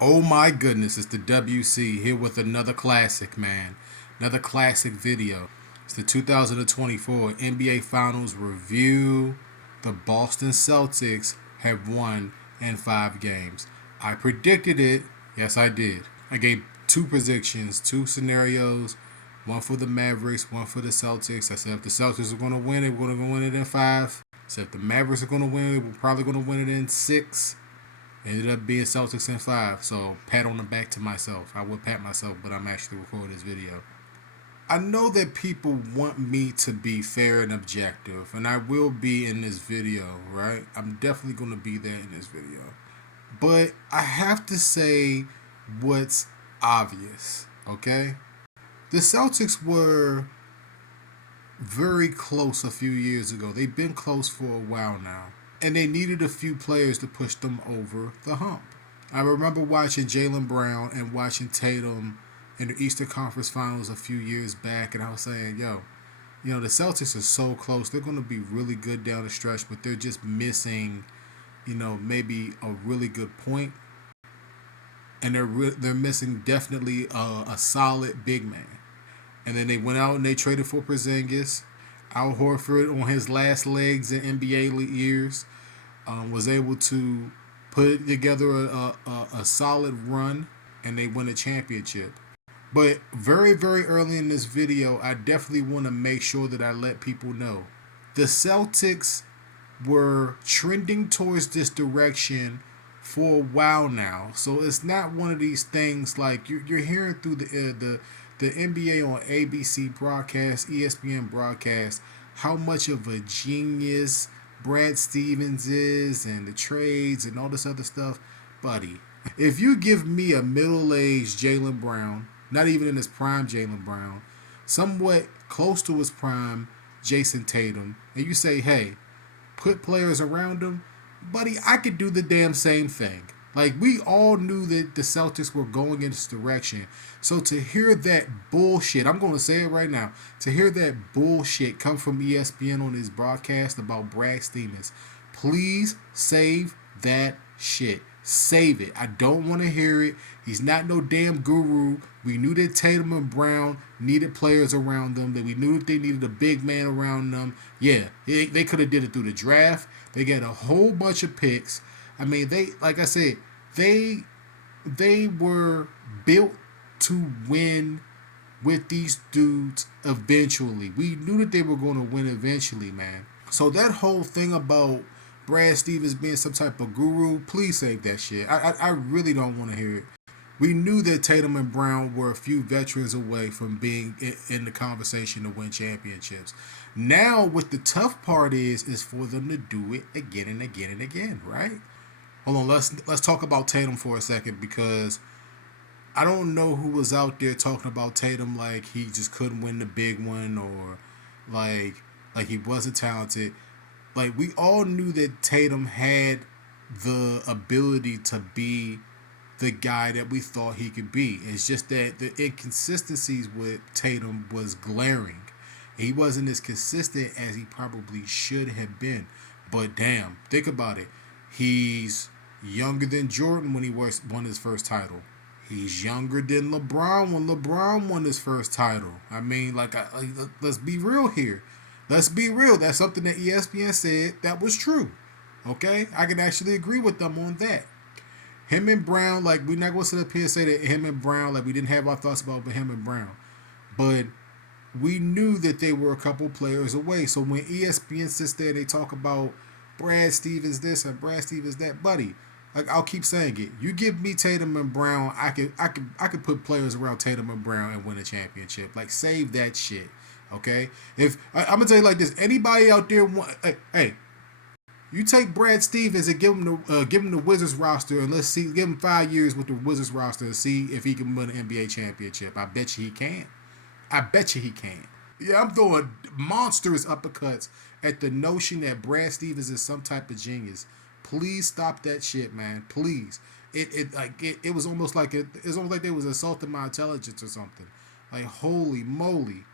Oh my goodness, it's the WC here with another classic, man. Another classic video. It's the 2024 NBA Finals review. The Boston Celtics have won in 5 games. I predicted it. Yes, I did. I gave two predictions, two scenarios. One for the Mavericks, one for the Celtics. I said if the Celtics are going to win it, we're going to win it in 5. I said if the Mavericks are going to win it, we're probably going to win it in 6. Ended up being Celtics in 5, so pat on the back to myself. I would pat myself, but I'm actually recording this video. I know that people want me to be fair and objective, and I will be in this video, right? I'm definitely going to be there in this video. But I have to say what's obvious, okay? The Celtics were very close a few years ago. They've been close for a while now. And they needed a few players to push them over the hump. I remember watching Jaylen Brown and watching Tatum in the Eastern Conference Finals a few years back, and I was saying, the Celtics are so close. They're going to be really good down the stretch, but they're just missing, maybe a really good point, and they're missing definitely a solid big man. And then they went out and they traded for Porzingis. Al Horford, on his last legs in NBA years, was able to put together a solid run, and they win a championship. But very, very early in this video, I definitely want to make sure that I let people know the Celtics were trending towards this direction for a while now. So it's not one of these things like you're hearing through the NBA on ABC broadcast, ESPN broadcast, how much of a genius Brad Stevens is and the trades and all this other stuff. Buddy, if you give me a middle-aged Jaylen Brown, not even in his prime Jaylen Brown, somewhat close to his prime Jason Tatum, and you say, hey, put players around him, buddy, I could do the damn same thing. Like, we all knew that the Celtics were going in this direction. So to hear that bullshit, I'm going to say it right now, to hear that bullshit come from ESPN on his broadcast about Brad Stevens, please save that shit. Save it. I don't want to hear it. He's not no damn guru. We knew that Tatum and Brown needed players around them. That we knew that they needed a big man around them. Yeah, they could have did it through the draft. They got a whole bunch of picks. I mean, like I said, they were built to win with these dudes eventually. We knew that they were going to win eventually, man. So that whole thing about Brad Stevens being some type of guru, please save that shit. I really don't want to hear it. We knew that Tatum and Brown were a few veterans away from being in the conversation to win championships. Now, what the tough part is for them to do it again and again and again, right? Hold on, let's talk about Tatum for a second, because I don't know who was out there talking about Tatum like he just couldn't win the big one, or like he wasn't talented. Like, we all knew that Tatum had the ability to be the guy that we thought he could be. It's just that the inconsistencies with Tatum was glaring. He wasn't as consistent as he probably should have been. But damn, think about it. He's younger than Jordan when he won his first title. He's younger than LeBron when LeBron won his first title. I mean, let's be real here. Let's be real. That's something that ESPN said that was true. Okay? I can actually agree with them on that. Him and Brown, like, we're not going to sit up here and say that him and Brown, like, we didn't have our thoughts about him and Brown. But we knew that they were a couple players away. So when ESPN sits there, they talk about Brad Stevens this and Brad Stevens that, buddy. Like, I'll keep saying it. You give me Tatum and Brown, I could put players around Tatum and Brown and win a championship. Like, save that shit. Okay? If I'm gonna tell you like this, anybody out there want, hey, you take Brad Stevens and give him the Wizards roster, and let's see, give him 5 years with the Wizards roster and see if he can win an NBA championship. I bet you he can. I bet you he can. Yeah, I'm throwing monstrous uppercuts at the notion that Brad Stevens is some type of genius. Please stop that shit, man. Please. It was almost like it's almost like they was insulting my intelligence or something. Like, holy moly.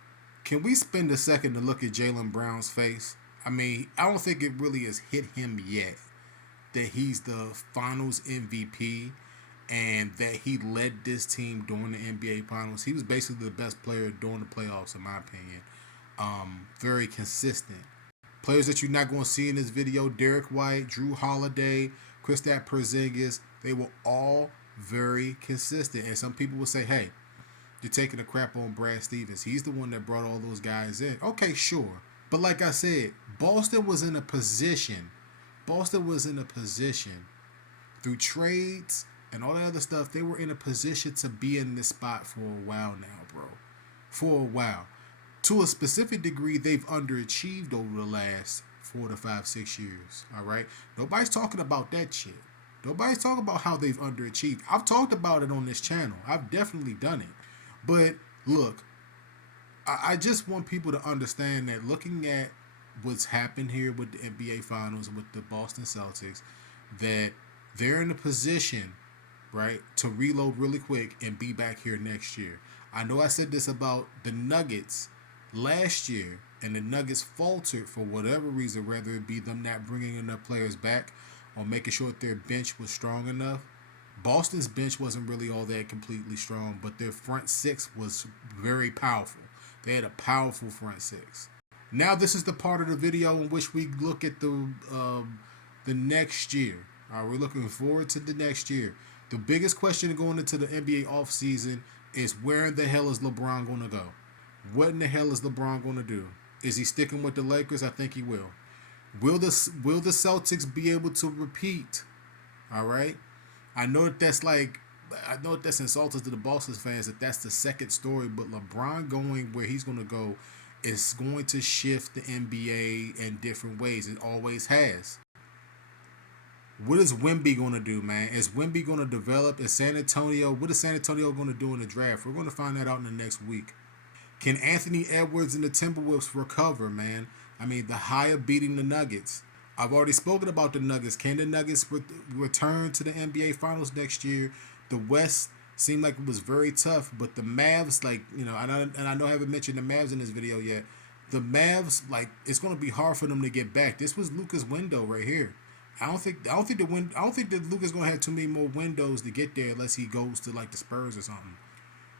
Can we spend a second to look at Jaylen Brown's face? I mean, I don't think it really has hit him yet that he's the Finals MVP and that he led this team during the NBA Finals. He was basically the best player during the playoffs, in my opinion. Very consistent. Players that you're not going to see in this video: Derek White, Drew Holiday, Kristaps Porzingis. They were all very consistent. And some people will say, "Hey, you're taking a crap on Brad Stevens. He's the one that brought all those guys in." Okay, sure. But like I said, Boston was in a position. Boston was in a position through trades and all that other stuff. They were in a position to be in this spot for a while now, bro. For a while. To a specific degree, they've underachieved over the last 4 to 5, 6 years. All right. Nobody's talking about that shit. Nobody's talking about how they've underachieved. I've talked about it on this channel. I've definitely done it. But look, I just want people to understand that looking at what's happened here with the NBA Finals with the Boston Celtics, that they're in a position, right, to reload really quick and be back here next year. I know I said this about the Nuggets last year, and the Nuggets faltered for whatever reason, whether it be them not bringing enough players back or making sure that their bench was strong enough. Boston's bench wasn't really all that completely strong, but their front six was very powerful. They had a powerful front six. Now this is the part of the video in which we look at the next year. All right, we're looking forward to the next year. The biggest question going into the NBA offseason is, where in the hell is LeBron going to go? What in the hell is LeBron going to do? Is he sticking with the Lakers? I think he will. Will the Celtics be able to repeat? All right. I know that's insulting to the Boston fans that that's the second story, but LeBron going where he's going to go is going to shift the NBA in different ways. It always has. What is Wemby going to do, man? Is Wemby going to develop? Is San Antonio? What is San Antonio going to do in the draft? We're going to find that out in the next week. Can Anthony Edwards and the Timberwolves recover, man? I mean, the higher beating the Nuggets. I've already spoken about the Nuggets. Can the Nuggets return to the NBA Finals next year? The West seemed like it was very tough, but the Mavs, like, you know, and I know I haven't mentioned the Mavs in this video yet. The Mavs, like, it's going to be hard for them to get back. This was Luka's window right here. I don't think that Luka's going to have too many more windows to get there unless he goes to like the Spurs or something.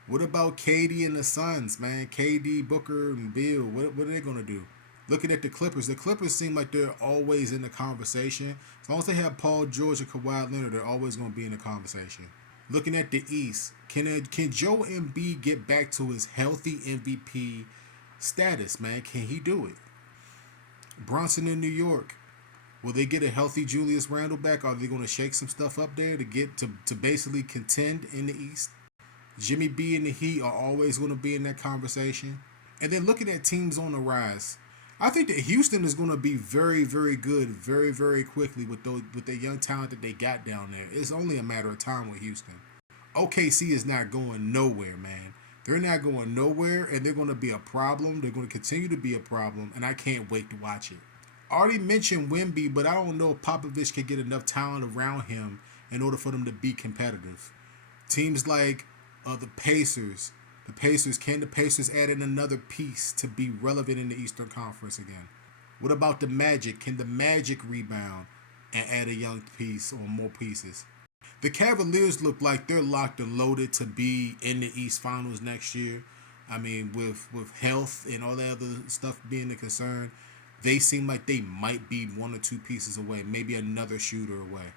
What about KD and the Suns, man? KD, Booker, and Bill. What are they going to do? Looking at the Clippers seem like they're always in the conversation. As long as they have Paul George and Kawhi Leonard, they're always going to be in the conversation. Looking at the East, can Joe Embiid get back to his healthy MVP status, man? Can he do it? Bronson in New York, will they get a healthy Julius Randle back? Are they going to shake some stuff up there to get to basically contend in the East? Jimmy B and the Heat are always going to be in that conversation. And then looking at teams on the rise, I think that Houston is going to be very, very good very, very quickly with the young talent that they got down there. It's only a matter of time with Houston. OKC is not going nowhere, man. They're not going nowhere, and they're going to be a problem. They're going to continue to be a problem, and I can't wait to watch it. I already mentioned Wemby, but I don't know if Popovich can get enough talent around him in order for them to be competitive. Teams like the Pacers. Can the Pacers add in another piece to be relevant in the Eastern Conference again? What about the Magic? Can the Magic rebound and add a young piece or more pieces? The Cavaliers look like they're locked and loaded to be in the East Finals next year. I mean, with health and all that other stuff being a concern, they seem like they might be one or two pieces away, maybe another shooter away.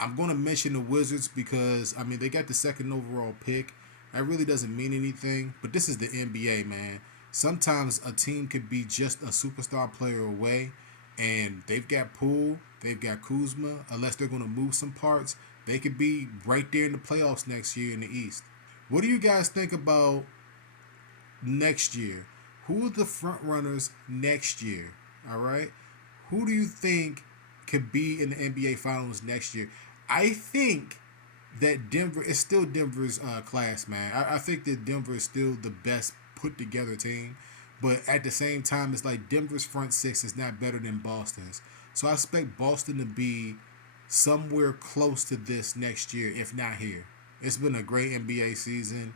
I'm going to mention the Wizards because, I mean, they got the second overall pick. That really doesn't mean anything, but this is the NBA, man. Sometimes a team could be just a superstar player away, and they've got Poole, they've got Kuzma. Unless they're going to move some parts, they could be right there in the playoffs next year in the East. What do you guys think about next year? Who are the front runners next year? All right? Who do you think could be in the NBA Finals next year? I think that Denver is still Denver's class, man. I think that Denver is still the best put together team, but at the same time, it's like Denver's front six is not better than Boston's. So I expect Boston to be somewhere close to this next year, if not here. It's been a great NBA season.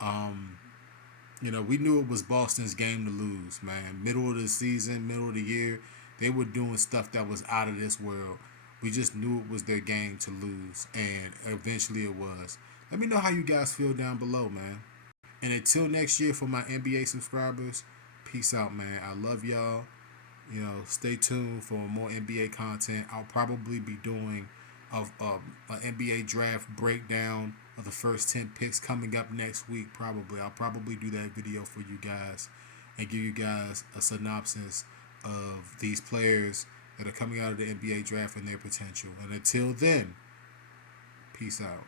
We knew it was Boston's game to lose, man. Middle of the season, middle of the year, they were doing stuff that was out of this world. We just knew it was their game to lose, and eventually it was. Let me know how you guys feel down below, man. And until next year, for my NBA subscribers, peace out, man. I love y'all. Stay tuned for more NBA content. I'll probably be doing an NBA draft breakdown of the first 10 picks coming up next week. I'll probably do that video for you guys and give you guys a synopsis of these players that are coming out of the NBA draft and their potential. And until then, peace out.